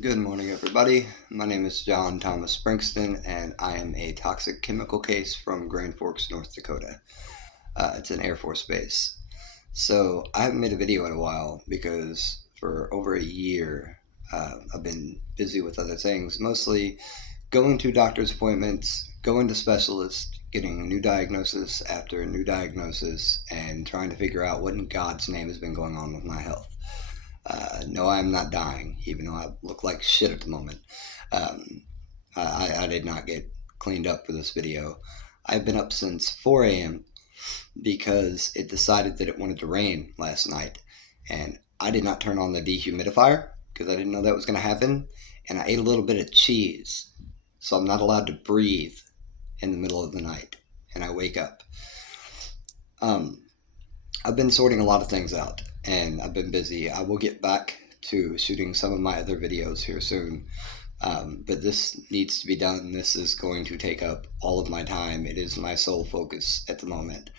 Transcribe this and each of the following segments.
Good morning, everybody. My name is John Thomas Springston, and I am a toxic chemical case from Grand Forks, North Dakota. It's an Air Force base. So I haven't made a video in a while because for over a year I've been busy with other things, mostly going to doctor's appointments, going to specialists, getting new diagnosis after new diagnosis, and trying to figure out what in God's name has been going on with my health. No, I'm not dying, even though I look like shit at the moment. I did not get cleaned up for this video. I've been up since 4 a.m. because it decided that it wanted to rain last night. And I did not turn on the dehumidifier because I didn't know that was going to happen. And I ate a little bit of cheese. So I'm not allowed to breathe in the middle of the night. And I wake up. I've been sorting a lot of things out, and I've been busy. I will get back to shooting some of my other videos here soon, but this needs to be done. This is going to take up all of my time. It is my sole focus at the moment.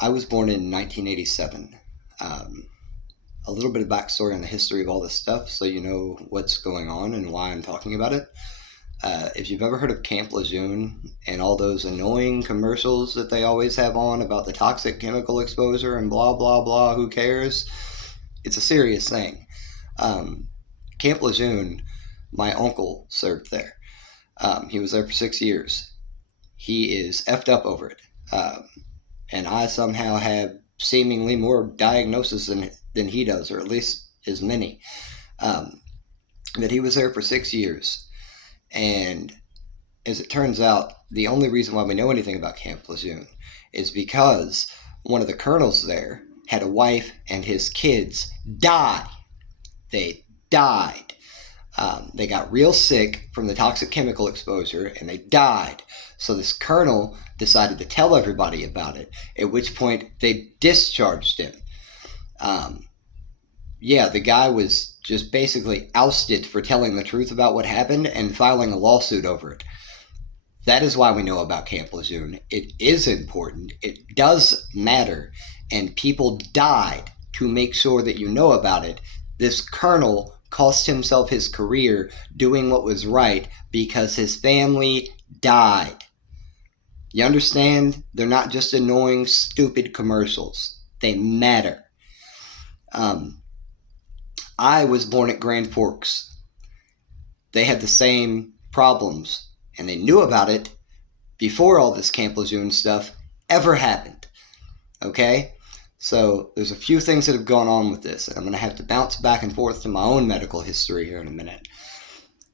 I was born in 1987. A little bit of backstory on the history of all this stuff so you know what's going on and why I'm talking about it. If you've ever heard of Camp Lejeune and all those annoying commercials that they always have on about the toxic chemical exposure and blah, blah, blah, who cares? It's a serious thing. Camp Lejeune, my uncle served there. He was there for 6 years. He is effed up over it. And I somehow have seemingly more diagnoses than he does, or at least as many. But he was there for 6 years. And as it turns out, the only reason why we know anything about Camp Lejeune is because one of the colonels there had a wife and his kids die. They died. They got real sick from the toxic chemical exposure and they died. So this colonel decided to tell everybody about it, at which point they discharged him. The guy was just basically ousted for telling the truth about what happened and filing a lawsuit over it. That is why we know about Camp Lejeune. It is important. It does matter. And people died to make sure that you know about it. This colonel cost himself his career doing what was right because his family died. You understand? They're not just annoying, stupid commercials. They matter. I was born at Grand Forks. They had the same problems, and they knew about it before all this Camp Lejeune stuff ever happened. Okay? So there's a few things that have gone on with this, and I'm going to have to bounce back and forth to my own medical history here in a minute.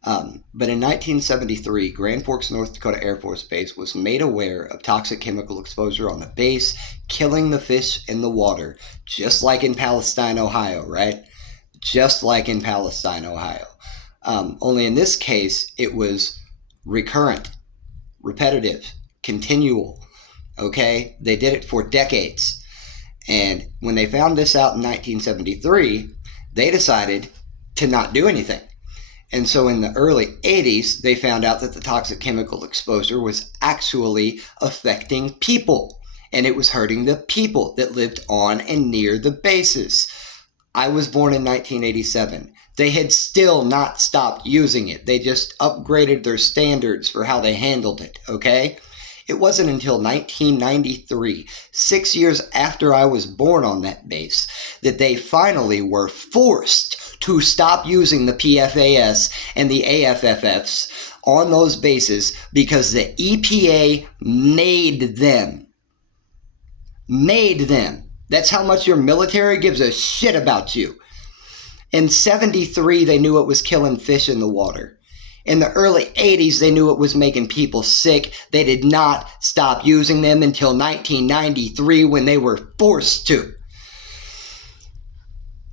But in 1973, Grand Forks, North Dakota Air Force Base was made aware of toxic chemical exposure on the base, killing the fish in the water, just like in Palestine, Ohio, right? Just like in Palestine, Ohio. Only in this case, it was recurrent, repetitive, continual, okay? They did it for decades. And when they found this out in 1973, they decided to not do anything. And so in the early 80s, they found out that the toxic chemical exposure was actually affecting people. And it was hurting the people that lived on and near the bases. I was born in 1987. They had still not stopped using it. They just upgraded their standards for how they handled it, okay? It wasn't until 1993, 6 years after I was born on that base, that they finally were forced to stop using the PFAS and the AFFFs on those bases because the EPA made them. Made them. That's how much your military gives a shit about you. In 73, they knew it was killing fish in the water. In the early 80s, they knew it was making people sick. They did not stop using them until 1993 when they were forced to.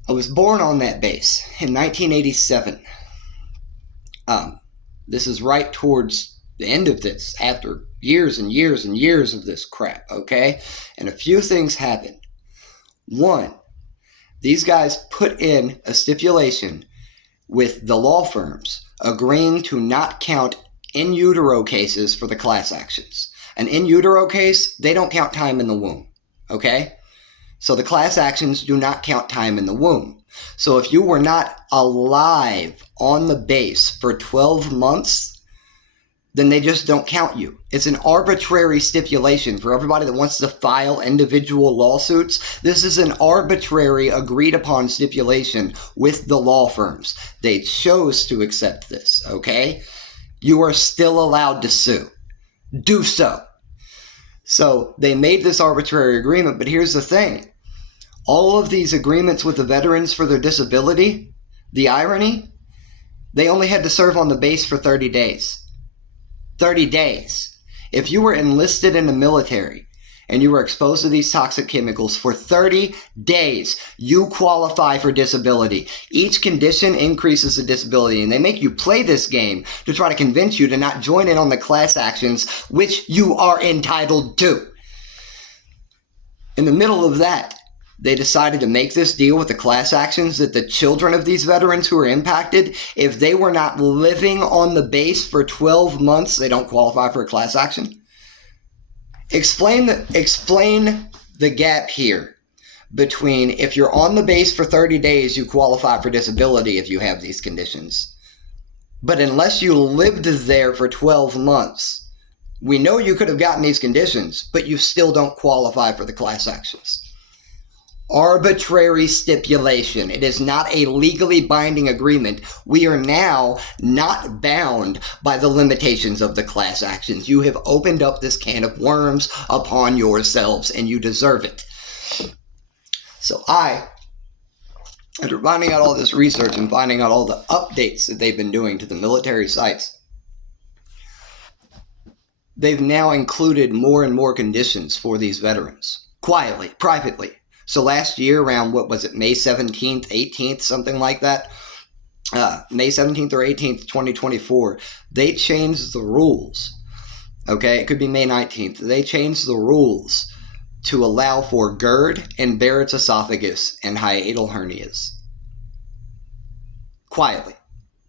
I was born on that base in 1987. This is right towards the end of this, after years and years and years of this crap, okay? And a few things happened. One, these guys put in a stipulation with the law firms agreeing to not count in utero cases for the class actions. An in utero case, they don't count time in the womb, okay? So the class actions do not count time in the womb. So if you were not alive on the base for 12 months, then they just don't count you. It's an arbitrary stipulation for everybody that wants to file individual lawsuits. This is an arbitrary, agreed upon stipulation with the law firms. They chose to accept this, okay? You are still allowed to sue. Do so. So they made this arbitrary agreement, but here's the thing. All of these agreements with the veterans for their disability, the irony, they only had to serve on the base for 30 days. 30 days. If you were enlisted in the military and you were exposed to these toxic chemicals for 30 days, you qualify for disability. Each condition increases the disability, and they make you play this game to try to convince you to not join in on the class actions, which you are entitled to. In the middle of that, they decided to make this deal with the class actions that the children of these veterans who are impacted, if they were not living on the base for 12 months, they don't qualify for a class action. Explain the gap here between if you're on the base for 30 days, you qualify for disability if you have these conditions. But unless you lived there for 12 months, we know you could have gotten these conditions, but you still don't qualify for the class actions. Arbitrary stipulation. It is not a legally binding agreement. We are now not bound by the limitations of the class actions. You have opened up this can of worms upon yourselves, and you deserve it. So after finding out all this research and finding out all the updates that they've been doing to the military sites, they've now included more and more conditions for these veterans. Quietly, privately. So last year, around, what was it, May 17th, 18th, something like that, May 17th or 18th, 2024, they changed the rules, okay? It could be May 19th. They changed the rules to allow for GERD and Barrets Esophagus and Hiatal Hernias. Quietly.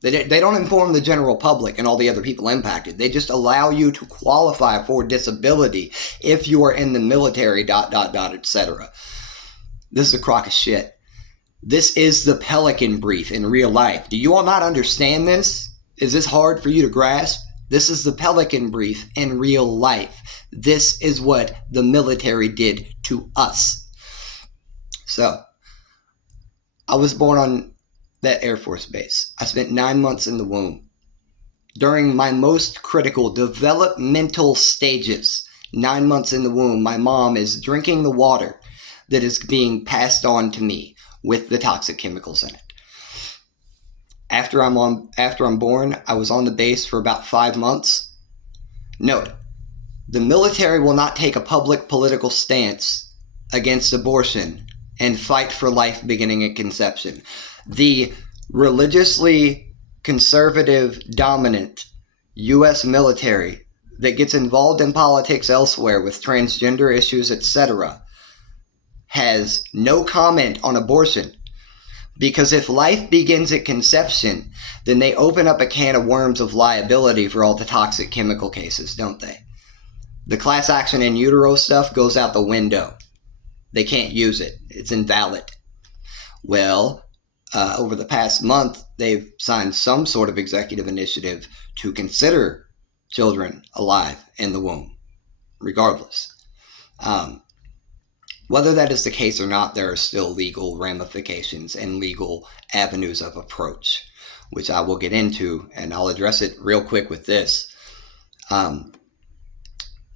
They don't inform the general public and all the other people impacted. They just allow you to qualify for disability if you are in the military, etc. This is a crock of shit. This is the Pelican brief in real life. Do you all not understand this? Is this hard for you to grasp? This is the Pelican brief in real life. This is what the military did to us. So, I was born on that Air Force base. I spent 9 months in the womb. During my most critical developmental stages, 9 months in the womb, my mom is drinking the water that is being passed on to me with the toxic chemicals in it. After I'm born, I was on the base for about 5 months. Note, the military will not take a public political stance against abortion and fight for life beginning at conception. The religiously conservative, dominant U.S. military that gets involved in politics elsewhere with transgender issues, etc., has no comment on abortion, because if life begins at conception, then they open up a can of worms of liability for all the toxic chemical cases, don't they? The class action in utero stuff goes out the window. They can't use it. It's invalid. Well, over the past month, they've signed some sort of executive initiative to consider children alive in the womb, regardless. Whether that is the case or not, there are still legal ramifications and legal avenues of approach, which I will get into, and I'll address it real quick with this.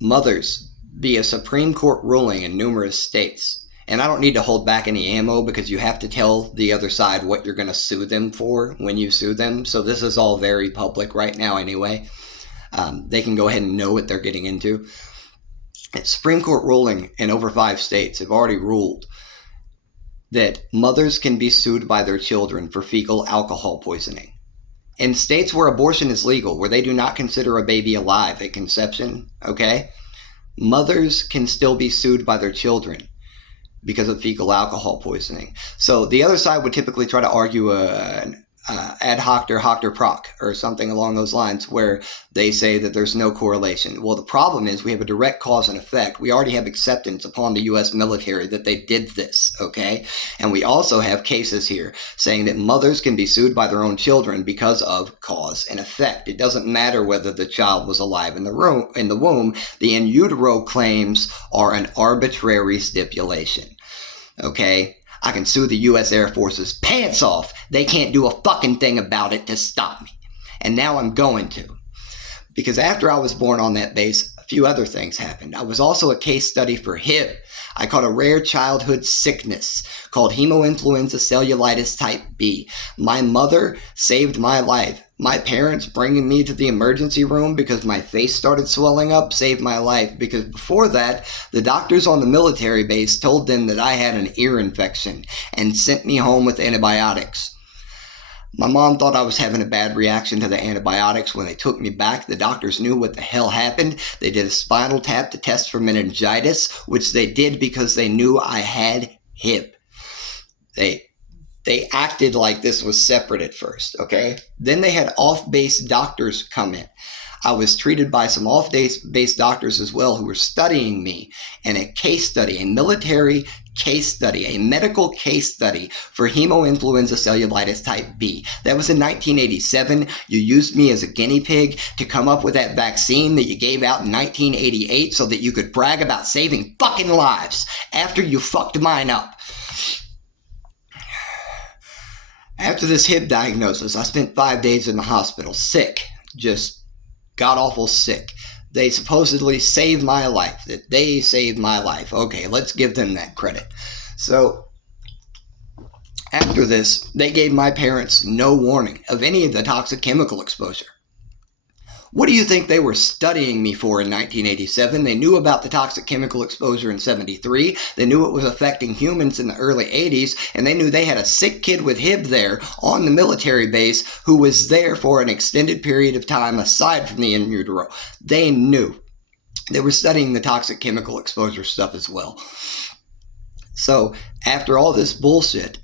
Mothers, via Supreme Court ruling in numerous states, and I don't need to hold back any ammo because you have to tell the other side what you're going to sue them for when you sue them, so this is all very public right now anyway. They can go ahead and know what they're getting into. Supreme Court ruling in over 5 states have already ruled that mothers can be sued by their children for fecal alcohol poisoning. In states where abortion is legal, where they do not consider a baby alive at conception, okay, mothers can still be sued by their children because of fecal alcohol poisoning. So the other side would typically try to argue ad hoc or hoc or proc or something along those lines, where they say that there's no correlation. Well, the problem is we have a direct cause and effect. We already have acceptance upon the U.S. military that they did this, okay? And we also have cases here saying that mothers can be sued by their own children because of cause and effect. It doesn't matter whether the child was alive in the womb. The in utero claims are an arbitrary stipulation, okay? I can sue the U.S. Air Force's pants off. They can't do a fucking thing about it to stop me. And now I'm going to. Because after I was born on that base, a few other things happened. I was also a case study for HIB. I caught a rare childhood sickness called Hemoinfluenza-Cellulitis-Type B. My mother saved my life. My parents bringing me to the emergency room because my face started swelling up saved my life, because before that, the doctors on the military base told them that I had an ear infection and sent me home with antibiotics. My mom thought I was having a bad reaction to the antibiotics. When they took me back, the doctors knew what the hell happened. They did a spinal tap to test for meningitis, which they did because they knew I had HIB. They acted like this was separate at first, okay? Then they had off-base doctors come in. I was treated by some off-base doctors as well who were studying me, and a case study, a military case study, a medical case study for Hemoinfluenza-Cellulitis-Type B. That was in 1987. You used me as a guinea pig to come up with that vaccine that you gave out in 1988 so that you could brag about saving fucking lives after you fucked mine up. After this HIB diagnosis, I spent 5 days in the hospital, sick, just god-awful sick. They supposedly saved my life, that they saved my life. Okay, let's give them that credit. So, after this, they gave my parents no warning of any of the toxic chemical exposure. What do you think they were studying me for in 1987? They knew about the toxic chemical exposure in 73. They knew it was affecting humans in the early 80s. And they knew they had a sick kid with HIB there on the military base who was there for an extended period of time aside from the in utero. They knew. They were studying the toxic chemical exposure stuff as well. So after all this bullshit,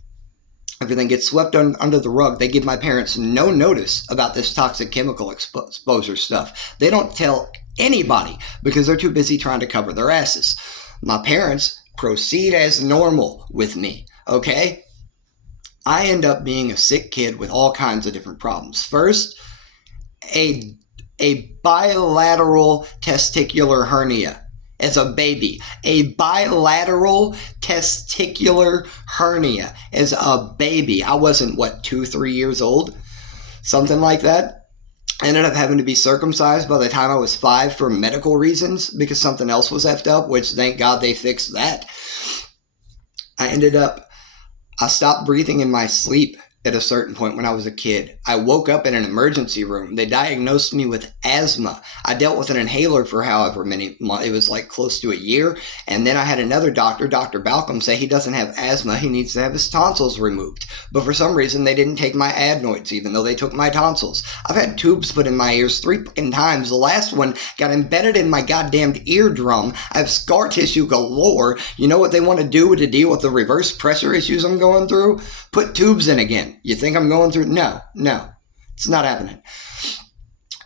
everything gets swept under the rug. They give my parents no notice about this toxic chemical exposure stuff. They don't tell anybody because they're too busy trying to cover their asses. My parents proceed as normal with me, okay? I end up being a sick kid with all kinds of different problems. First, a bilateral testicular hernia. As a baby, a bilateral testicular hernia as a baby. I wasn't, 2, 3 years old? Something like that. I ended up having to be circumcised by the time I was 5 for medical reasons because something else was effed up, which thank God they fixed that. I stopped breathing in my sleep at a certain point when I was a kid. I woke up in an emergency room. They diagnosed me with asthma. I dealt with an inhaler for however many months. It was like close to a year. And then I had another doctor, Dr. Balcom, say he doesn't have asthma. He needs to have his tonsils removed. But for some reason, they didn't take my adenoids, even though they took my tonsils. I've had tubes put in my ears 3 fucking times. The last one got embedded in my goddamn eardrum. I have scar tissue galore. You know what they want to do to deal with the reverse pressure issues I'm going through? Put tubes in again. You think I'm going through? No, it's not happening.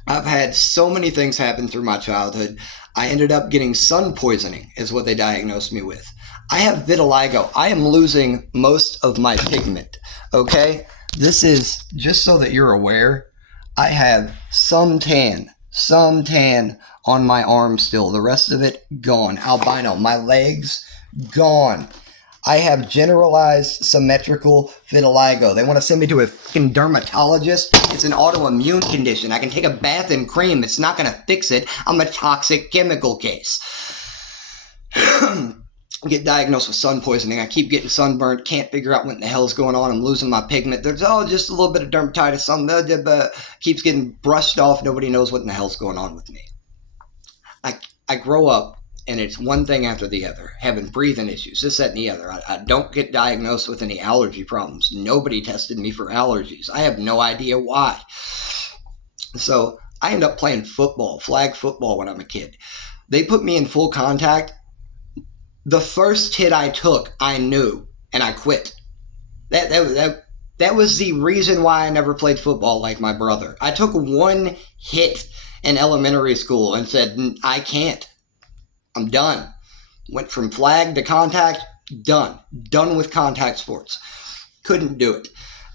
I've had so many things happen through my childhood. I ended up getting sun poisoning is what they diagnosed me with. I have vitiligo. I am losing most of my pigment, okay? This is, just so that you're aware, I have some tan on my arm still. The rest of it, gone. Albino. My legs, gone. I have generalized symmetrical vitiligo. They want to send me to a fucking dermatologist. It's an autoimmune condition. I can take a bath in cream. It's not going to fix it. I'm a toxic chemical case. Get diagnosed with sun poisoning. I keep getting sunburned. Can't figure out what the hell's going on. I'm losing my pigment. There's just a little bit of dermatitis. Something keeps getting brushed off. Nobody knows what in the hell's going on with me. I grow up. And it's one thing after the other, having breathing issues, this, that, and the other. I don't get diagnosed with any allergy problems. Nobody tested me for allergies. I have no idea why. So I end up playing football, flag football when I'm a kid. They put me in full contact. The first hit I took, I knew, and I quit. That was the reason why I never played football like my brother. I took one hit in elementary school and said, I can't. I'm done. Went from flag to contact, done. Done with contact sports. Couldn't do it.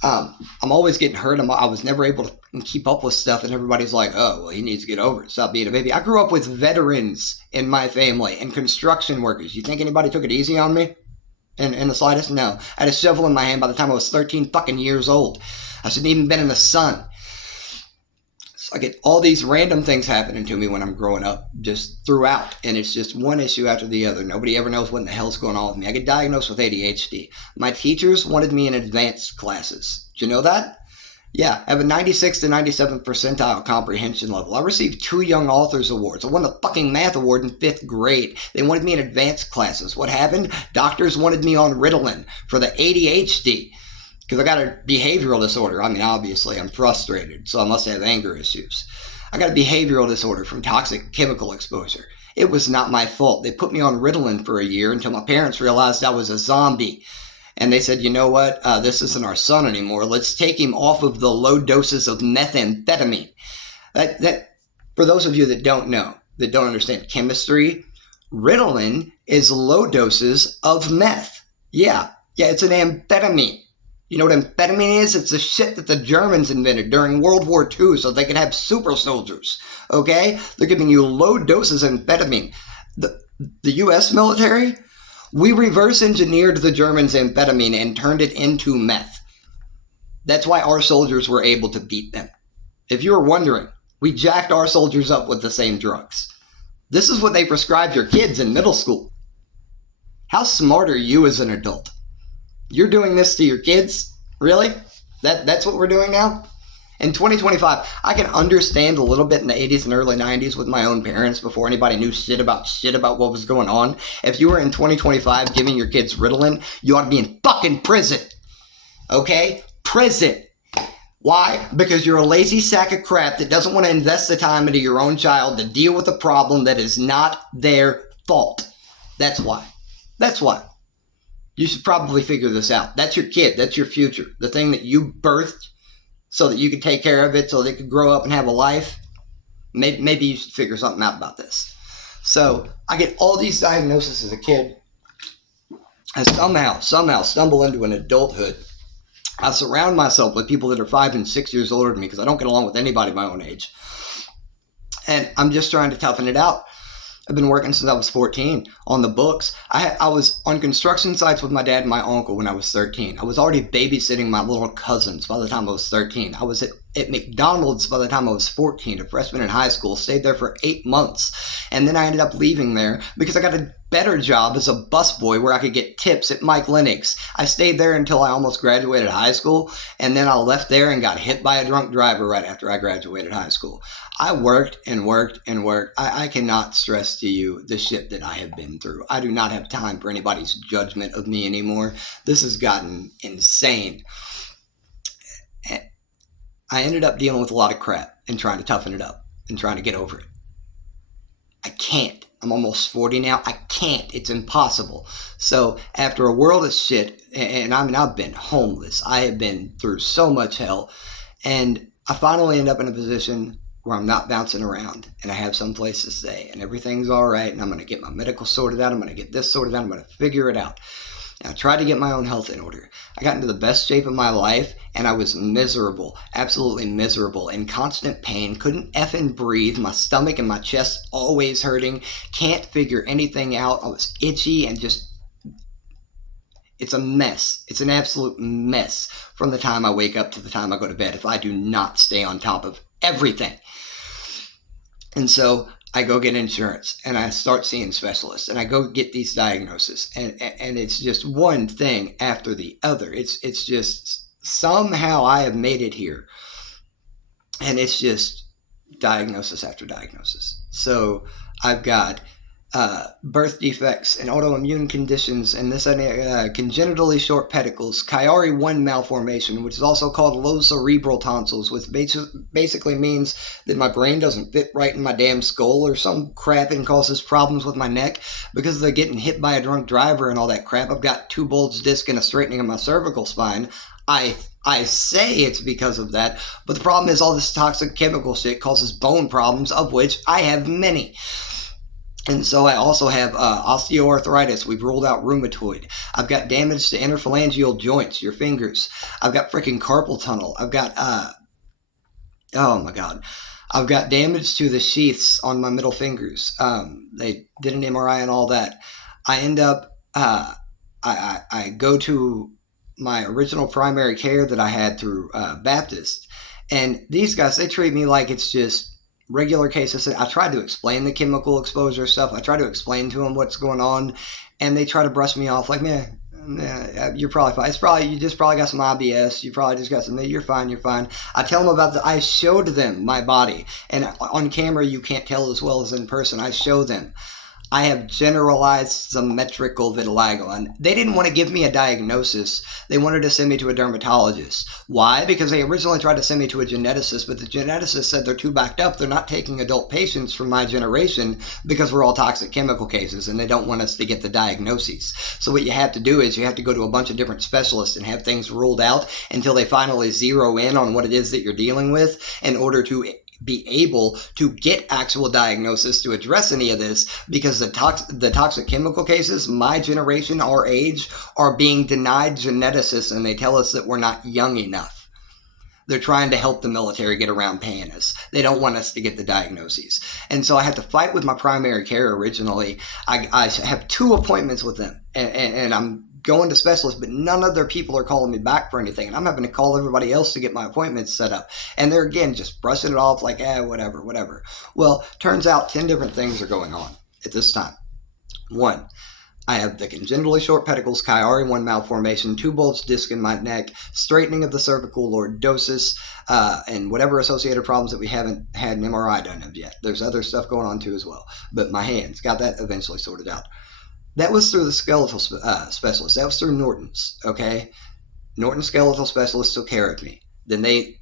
I'm always getting hurt. I was never able to keep up with stuff, and everybody's like, oh, well, he needs to get over it. Stop being a baby. I grew up with veterans in my family and construction workers. You think anybody took it easy on me? In the slightest? No. I had a shovel in my hand by the time I was 13 fucking years old. I shouldn't even been in the sun. So I get all these random things happening to me when I'm growing up, just throughout. And it's just one issue after the other. Nobody ever knows what in the hell's going on with me. I get diagnosed with ADHD. My teachers wanted me in advanced classes. Did you know that? Yeah, I have a 96 to 97th percentile comprehension level. I received 2 Young Authors Awards. I won the fucking math award in 5th grade. They wanted me in advanced classes. What happened? Doctors wanted me on Ritalin for the ADHD because I got a behavioral disorder. I mean, obviously, I'm frustrated, so I must have anger issues. I got a behavioral disorder from toxic chemical exposure. It was not my fault. They put me on Ritalin for a year until my parents realized I was a zombie. And they said, you know what, this isn't our son anymore. Let's take him off of the low doses of methamphetamine. That, for those of you that don't know, that don't understand chemistry, Ritalin is low doses of meth. Yeah, it's an amphetamine. You know what amphetamine is? It's the shit that the Germans invented during World War II so they could have super soldiers, okay? They're giving you low doses of amphetamine. The U.S. military, we reverse engineered the Germans' amphetamine and turned it into meth. That's why our soldiers were able to beat them. If you were wondering, we jacked our soldiers up with the same drugs. This is what they prescribed your kids in middle school. How smart are you as an adult? You're doing this to your kids? Really? That's what we're doing now? In 2025, I can understand a little bit in the 80s and early 90s with my own parents before anybody knew shit about what was going on. If you were in 2025 giving your kids Ritalin, you ought to be in fucking prison. Okay? Prison. Why? Because you're a lazy sack of crap that doesn't want to invest the time into your own child to deal with a problem that is not their fault. That's why. That's why. You should probably figure this out. That's your kid. That's your future. The thing that you birthed so that you could take care of it, so they could grow up and have a life. Maybe you should figure something out about this. So I get all these diagnoses as a kid. I somehow stumble into an adulthood. I surround myself with people that are 5 and 6 years older than me because I don't get along with anybody my own age. And I'm just trying to toughen it out. I've been working since I was 14 on the books. I was on construction sites with my dad and my uncle when I was 13. I was already babysitting my little cousins by the time I was 13. I was at McDonald's by the time I was 14, a freshman in high school. Stayed there for 8 months. And then I ended up leaving there because I got a better job as a busboy where I could get tips at Mike Lennox. I stayed there until I almost graduated high school. And then I left there and got hit by a drunk driver right after I graduated high school. I worked and worked and worked. I cannot stress to you the shit that I have been through. I do not have time for anybody's judgment of me anymore. This has gotten insane. I ended up dealing with a lot of crap and trying to toughen it up and trying to get over it. I can't. I'm almost 40 now. I can't. It's impossible. So after a world of shit, and I mean, I've been homeless. I have been through so much hell. And I finally end up in a position where I'm not bouncing around and I have some place to stay and everything's all right and I'm going to get my medical sorted out. I'm going to get this sorted out. I'm going to figure it out. And I tried to get my own health in order. I got into the best shape of my life and I was miserable, absolutely miserable, in constant pain, couldn't effing breathe, my stomach and my chest always hurting, can't figure anything out. I was itchy and just, it's a mess. It's an absolute mess from the time I wake up to the time I go to bed if I do not stay on top of everything. And so I go get insurance and I start seeing specialists and I go get these diagnoses and it's just one thing after the other. It's just somehow I have made it here and it's just diagnosis after diagnosis. So I've got birth defects and autoimmune conditions, and this congenitally short pedicals, Chiari 1 malformation, which is also called low cerebral tonsils, which basically means that my brain doesn't fit right in my damn skull or some crap and causes problems with my neck because they're getting hit by a drunk driver and all that crap. I've got 2 bulge disc and a straightening of my cervical spine. I I say it's because of that, but the problem is all this toxic chemical shit causes bone problems, of which I have many. And so I also have osteoarthritis. We've ruled out rheumatoid. I've got damage to interphalangeal joints, your fingers. I've got freaking carpal tunnel. I've got, oh my God. I've got damage to the sheaths on my middle fingers. They did an MRI and all that. I end up, I go to my original primary care that I had through Baptist. And these guys, they treat me like it's just regular cases. I tried to explain the chemical exposure stuff. I try to explain to them what's going on, and they try to brush me off like, man, you're probably fine. It's probably, you just probably got some IBS. You probably just got some, you're fine, you're fine. I tell them about I showed them my body, and on camera you can't tell as well as in person. I show them. I have generalized symmetrical vitiligo, and they didn't want to give me a diagnosis. They wanted to send me to a dermatologist. Why? Because they originally tried to send me to a geneticist, but the geneticist said they're too backed up. They're not taking adult patients from my generation because we're all toxic chemical cases, and they don't want us to get the diagnoses. So what you have to do is you have to go to a bunch of different specialists and have things ruled out until they finally zero in on what it is that you're dealing with in order to be able to get actual diagnosis to address any of this, because the toxic chemical cases, my generation, our age, are being denied geneticists, and they tell us that we're not young enough. They're trying to help the military get around paying us. They don't want us to get the diagnoses. And so I had to fight with my primary care originally. I have 2 appointments with them, and I'm going to specialists, but none of their people are calling me back for anything, and I'm having to call everybody else to get my appointments set up, and they're again just brushing it off like, whatever. Well, turns out 10 different things are going on at this time. 1, I have the congenitally short pedicals, Chiari 1 malformation, 2 bulged disc in my neck, straightening of the cervical, lordosis, and whatever associated problems that we haven't had an MRI done of yet. There's other stuff going on too as well, but my hands got that eventually sorted out. That was through the skeletal specialist. That was through Norton's, okay? Norton's skeletal specialist took care of me. Then they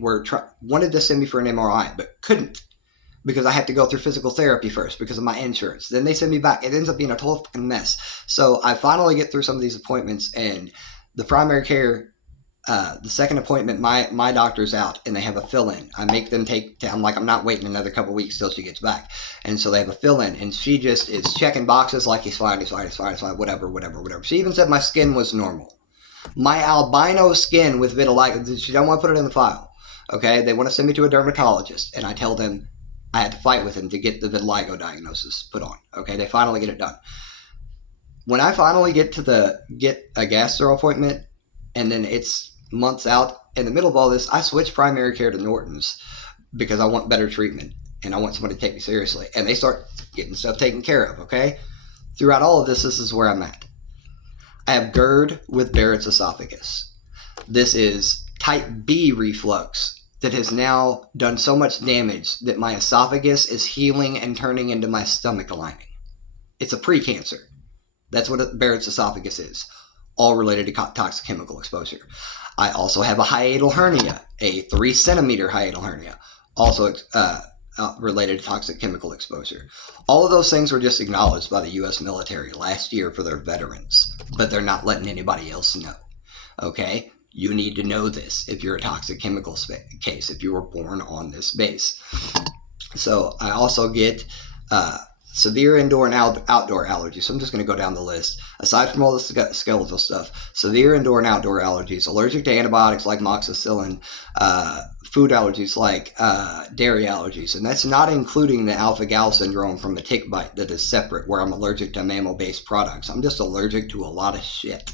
wanted to send me for an MRI, but couldn't, because I had to go through physical therapy first because of my insurance. Then they send me back. It ends up being a total fucking mess. So I finally get through some of these appointments, and the primary care, the second appointment, my doctor's out, and they have a fill-in. I make them I'm like, I'm not waiting another couple weeks till she gets back. And so they have a fill-in, and she just is checking boxes like he's fine, whatever. She even said my skin was normal. My albino skin with vitiligo, she don't want to put it in the file. Okay, they want to send me to a dermatologist, and I tell them I had to fight with him to get the vitiligo diagnosis put on. Okay, they finally get it done. When I finally get a gastro appointment, and then it's months out, in the middle of all this, I switch primary care to Norton's because I want better treatment and I want somebody to take me seriously. And they start getting stuff taken care of, okay? Throughout all of this is where I'm at. I have GERD with Barrets Esophagus. This is type B reflux that has now done so much damage that my esophagus is healing and turning into my stomach lining. It's a precancer. That's what Barrett's esophagus is. All related to toxic chemical exposure. I also have a hiatal hernia, a 3 centimeter hiatal hernia, also related to toxic chemical exposure. All of those things were just acknowledged by the U.S. military last year for their veterans, but they're not letting anybody else know. Okay? You need to know this if you're a toxic chemical case, if you were born on this base. So I also get severe indoor and outdoor allergies. So I'm just going to go down the list. Aside from all the skeletal stuff, severe indoor and outdoor allergies, allergic to antibiotics like moxicillin, food allergies like dairy allergies. And that's not including the alpha-gal syndrome from the tick bite that is separate, where I'm allergic to mammal-based products. I'm just allergic to a lot of shit.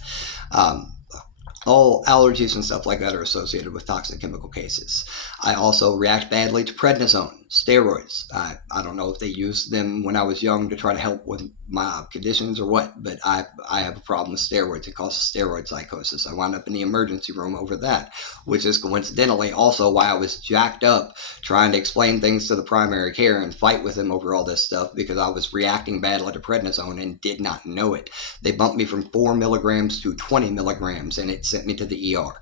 All allergies and stuff like that are associated with toxic chemical cases. I also react badly to prednisone, steroids. I don't know if they used them when I was young to try to help with my conditions or what, but I have a problem with steroids. It causes steroid psychosis. I wound up in the emergency room over that, which is coincidentally also why I was jacked up trying to explain things to the primary care and fight with them over all this stuff, because I was reacting badly to prednisone and did not know it. They bumped me from 4 milligrams to 20 milligrams, and it sent me to the ER.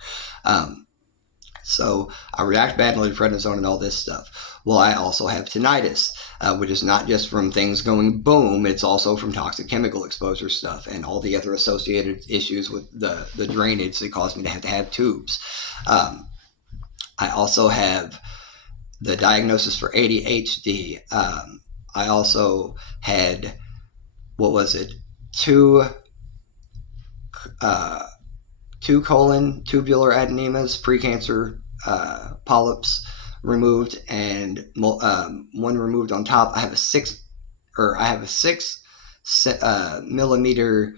So I react badly to prednisone and all this stuff. Well, I also have tinnitus, which is not just from things going boom, it's also from toxic chemical exposure stuff and all the other associated issues with the drainage that caused me to have tubes. I also have the diagnosis for ADHD. I also had, two colon tubular adenemas, precancer polyps removed, and one removed on top. I have a 6 millimeter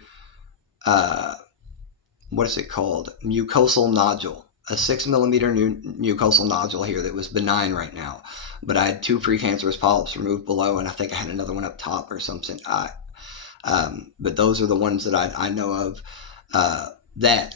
mucosal nodule, a 6 millimeter mucosal nodule here that was benign right now, but I had 2 precancerous polyps removed below, and I think I had another one up top or something. But those are the ones that I know of. That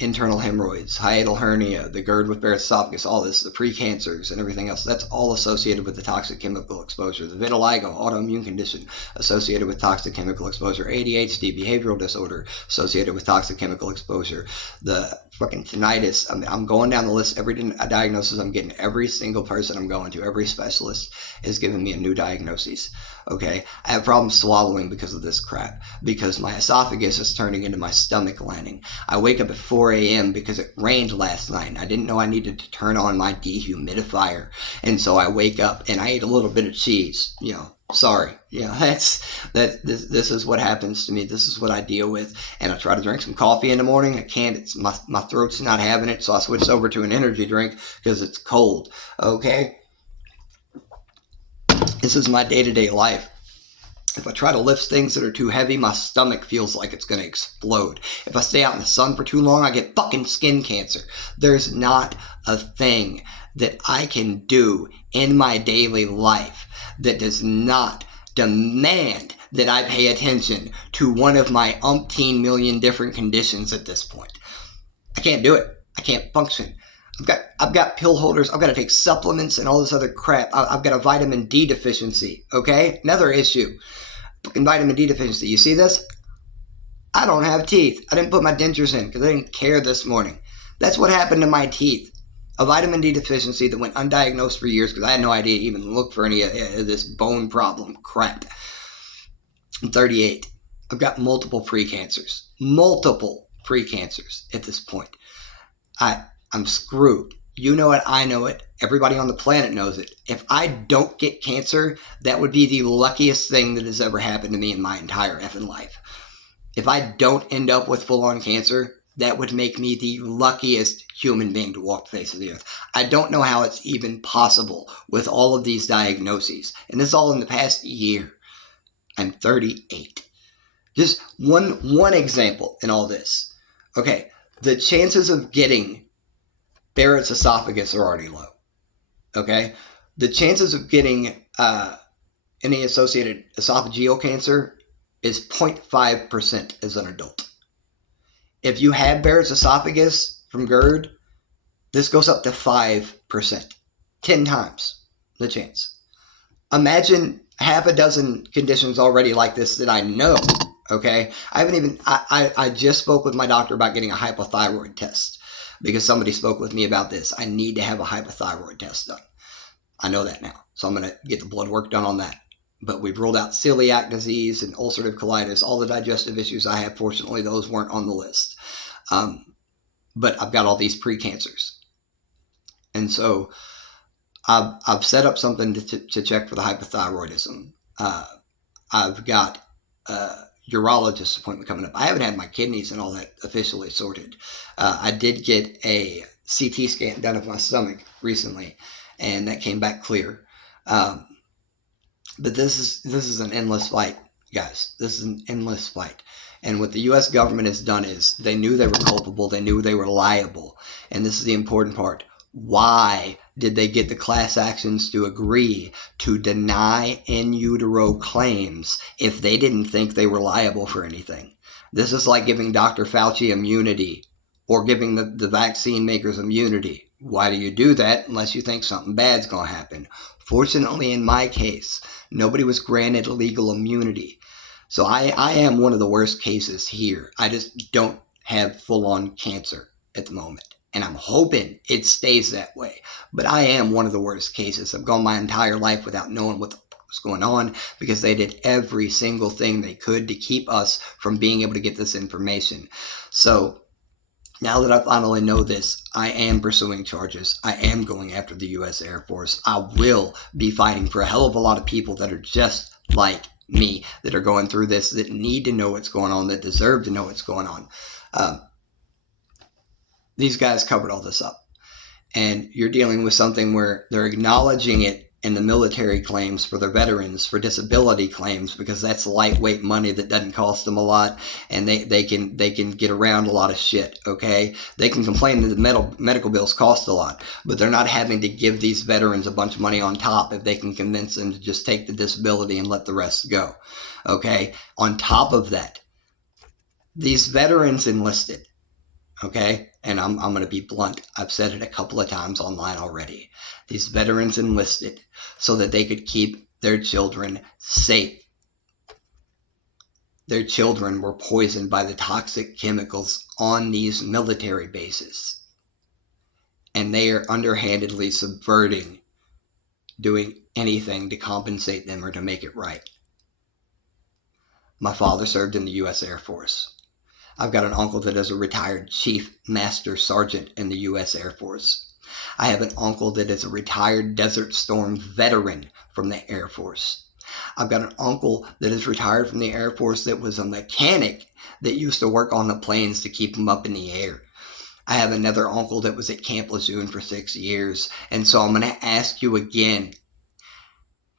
internal hemorrhoids, hiatal hernia, the GERD with Barrets Esophagus, all this, the precancers and everything else, that's all associated with the toxic chemical exposure. The Vitiligo, autoimmune condition associated with toxic chemical exposure. ADHD, behavioral disorder associated with toxic chemical exposure. The fucking tinnitus. I'm going down the list. Every diagnosis I'm getting, every single person I'm going to, every specialist is giving me a new diagnosis. Okay, I have problems swallowing because of this crap, because my esophagus is turning into my stomach lining. I wake up at 4 a.m. because it rained last night. I didn't know I needed to turn on my dehumidifier, and so I wake up and I ate a little bit of cheese. Sorry. This is what happens to me. This is what I deal with. And I try to drink some coffee in the morning. I can't. My throat's not having it, so I switched over to an energy drink because it's cold. Okay. This is my day-to-day life. If I try to lift things that are too heavy, my stomach feels like it's going to explode. If I stay out in the sun for too long, I get fucking skin cancer. There's not a thing that I can do in my daily life that does not demand that I pay attention to one of my umpteen million different conditions at this point. I can't do it. I can't function. I've got pill holders. I've got to take supplements and all this other crap. I've got a vitamin D deficiency. Okay, another issue. Fucking vitamin D deficiency. You see this? I don't have teeth. I didn't put my dentures in because I didn't care this morning. That's what happened to my teeth. A vitamin D deficiency that went undiagnosed for years because I had no idea to even look for any of this bone problem crap. I'm 38. I've got multiple precancers. Multiple precancers at this point. I'm screwed. You know it. I know it. Everybody on the planet knows it. If I don't get cancer, that would be the luckiest thing that has ever happened to me in my entire effing life. If I don't end up with full-on cancer, that would make me the luckiest human being to walk the face of the earth. I don't know how it's even possible with all of these diagnoses. And this is all in the past year. I'm 38. Just one example in all this. Okay, the chances of getting Barrett's esophagus are already low. Okay, the chances of getting any associated esophageal cancer is 0.5% as an adult. If you have Barrett's esophagus from GERD, this goes up to 5%, 10 times the chance. Imagine half a dozen conditions already like this that I know. Okay, I just spoke with my doctor about getting a hypothyroid test. Because somebody spoke with me about this. I need to have a hypothyroid test done. I know that now. So I'm going to get the blood work done on that. But we've ruled out celiac disease and ulcerative colitis. All the digestive issues I have, fortunately, those weren't on the list. But I've got all these precancers. And so I've set up something to check for the hypothyroidism. I've got urologist appointment coming up. I haven't had my kidneys and all that officially sorted. I did get a CT scan done of my stomach recently, and that came back clear. But this is an endless fight, guys. This is an endless fight. And what the U.S. government has done is they knew they were culpable. They knew they were liable. And this is the important part. Why did they get the class actions to agree to deny in utero claims if they didn't think they were liable for anything? This is like giving Dr. Fauci immunity or giving the vaccine makers immunity. Why do you do that unless you think something bad's going to happen? Fortunately, in my case, nobody was granted legal immunity. So I am one of the worst cases here. I just don't have full-on cancer at the moment. And I'm hoping it stays that way. But I am one of the worst cases. I've gone my entire life without knowing what the fuck was going on because they did every single thing they could to keep us from being able to get this information. So now that I finally know this, I am pursuing charges. I am going after the U.S. Air Force. I will be fighting for a hell of a lot of people that are just like me, that are going through this, that need to know what's going on, that deserve to know what's going on. These guys covered all this up. And you're dealing with something where they're acknowledging it in the military claims for their veterans, for disability claims, because that's lightweight money that doesn't cost them a lot, and they can get around a lot of shit, okay? They can complain that the medical bills cost a lot, but they're not having to give these veterans a bunch of money on top if they can convince them to just take the disability and let the rest go, okay? On top of that, these veterans enlisted, okay? And I'm going to be blunt. I've said it a couple of times online already. These veterans enlisted so that they could keep their children safe. Their children were poisoned by the toxic chemicals on these military bases. And they are underhandedly subverting, doing anything to compensate them or to make it right. My father served in the U.S. Air Force. I've got an uncle that is a retired Chief Master Sergeant in the U.S. Air Force. I have an uncle that is a retired Desert Storm veteran from the Air Force. I've got an uncle that is retired from the Air Force that was a mechanic that used to work on the planes to keep them up in the air. I have another uncle that was at Camp Lejeune for 6 years. And so I'm going to ask you again,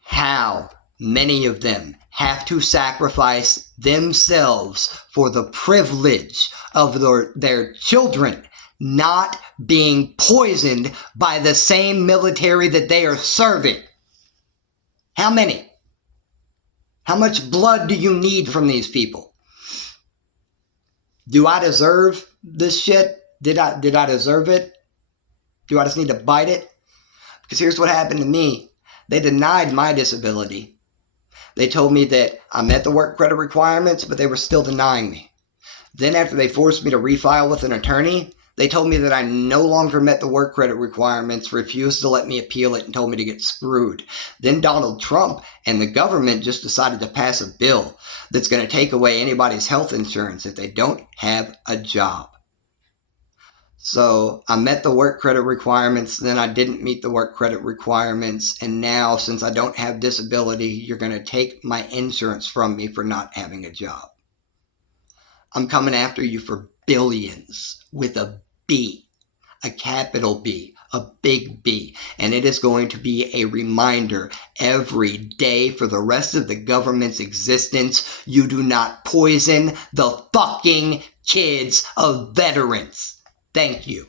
how many of them have to sacrifice themselves for the privilege of their children not being poisoned by the same military that they are serving? How many? How much blood do you need from these people? Do I deserve this shit? Did I deserve it? Do I just need to bite it? Because here's what happened to me. They denied my disability. They told me that I met the work credit requirements, but they were still denying me. Then after they forced me to refile with an attorney, they told me that I no longer met the work credit requirements, refused to let me appeal it, and told me to get screwed. Then Donald Trump and the government just decided to pass a bill that's going to take away anybody's health insurance if they don't have a job. So I met the work credit requirements, then I didn't meet the work credit requirements, and now since I don't have disability, you're going to take my insurance from me for not having a job. I'm coming after you for billions with a B, a capital B, a big B, and it is going to be a reminder every day for the rest of the government's existence, you do not poison the fucking kids of veterans. Thank you.